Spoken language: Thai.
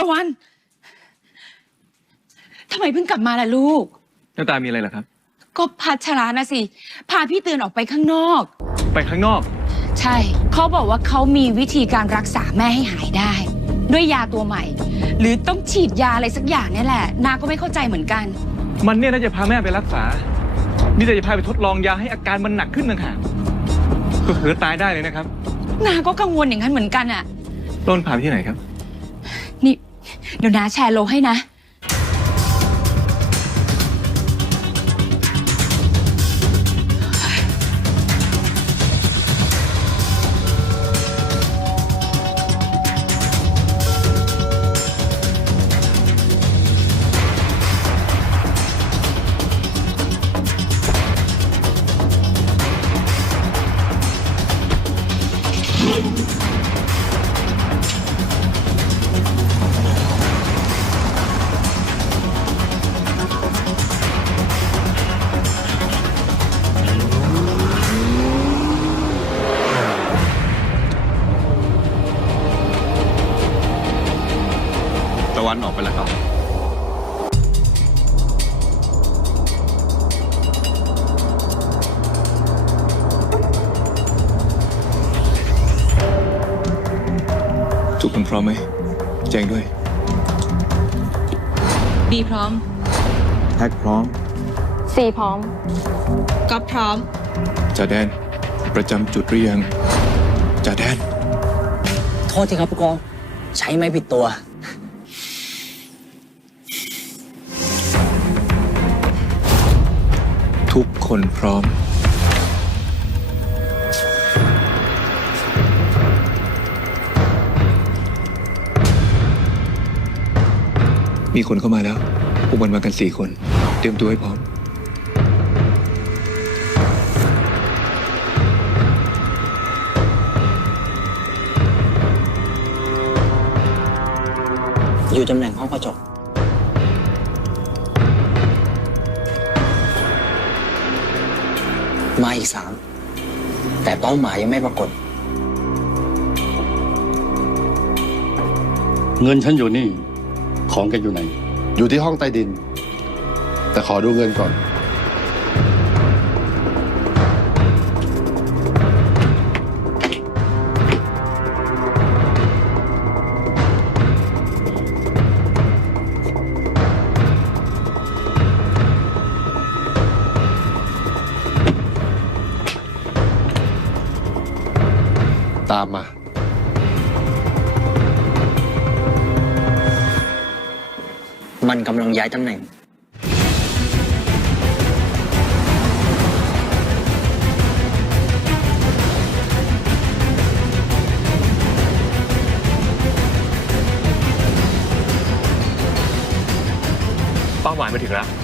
ตะวันทำไมเพิ่งกลับมาล่ะลูกน้าตามีอะไรเหรอครับ ก็พัชรานะสิ พาพี่เตือนออกไปข้างนอก ไปข้างนอก ใช่ เขาบอกว่าเขามีวิธีการรักษาแม่ให้หายได้ ด้วยยาตัวใหม่ หรือต้องฉีดยาอะไรสักอย่างเนี่ยแหละ นาก็ไม่เข้าใจเหมือนกัน มันเนี่ยน่าจะพาแม่ไปรักษา นี่แต่จะพาไปทดลองยาให้อาการมันหนักขึ้นต่างหากก็เหือตายได้เลยนะครับ นาก็กังวลอย่างนั้นเหมือนกันอะต้นพาไปที่ไหนครับนี่ เดี๋ยวนาแชร์โลให้นะตะ วันออกไปแล้วครับ ทุกคนพร้อมไหม แจ้งด้วย บีพร้อม แท็กพร้อม สี่พร้อมก็พร้อม จ่าแดน ประจำจุดหรือยัง จ่าแดน โทษทีครับผู้กอง ใช้ไม่ผิดตัว ทุกคนพร้อม มีคนเข้ามาแล้วพวกมันมากันสี่คน เตรียมตัวให้พร้อม อยู่ตำแหน่งห้องกระจก มาอีกสามแต่เป้าหมายยังไม่ปรากฏ เงินฉันอยู่นี่ ของแกอยู่ไหน อยู่ที่ห้องใต้ดิน แต่ขอดูเงินก่อน ตามมา มันกำลังย้ายตำแหน่ง เป้าหมายมาถึงแล้ว